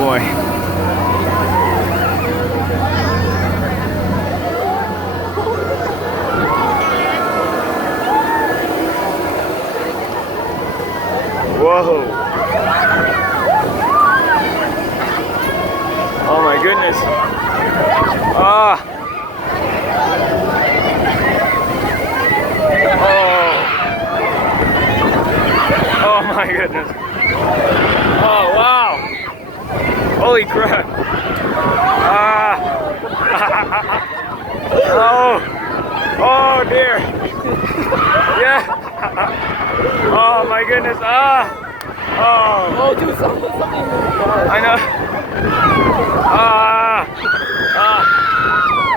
boy. Whoa. Oh my goodness. Ah. Oh my goodness. Oh wow. Holy crap. Ah. Oh. Oh dear. Yeah. Oh my goodness. Ah. Oh. Oh, dude, something. I know. Ah. Ah.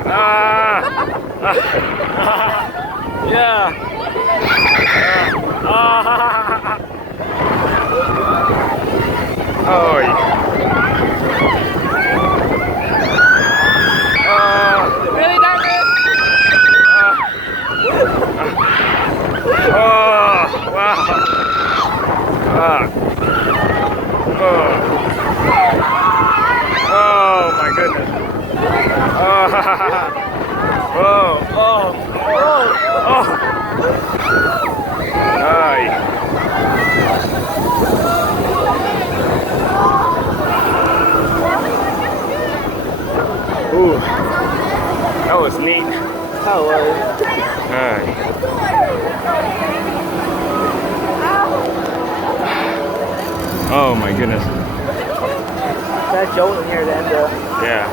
Ah. Yeah. Ah. Oh. Really, Diamond? Oh, wow. Oh my goodness. Oh. Ay. Ooh, that was neat. That was. Ay. Oh my goodness. That jolt in here at the end, though. Yeah.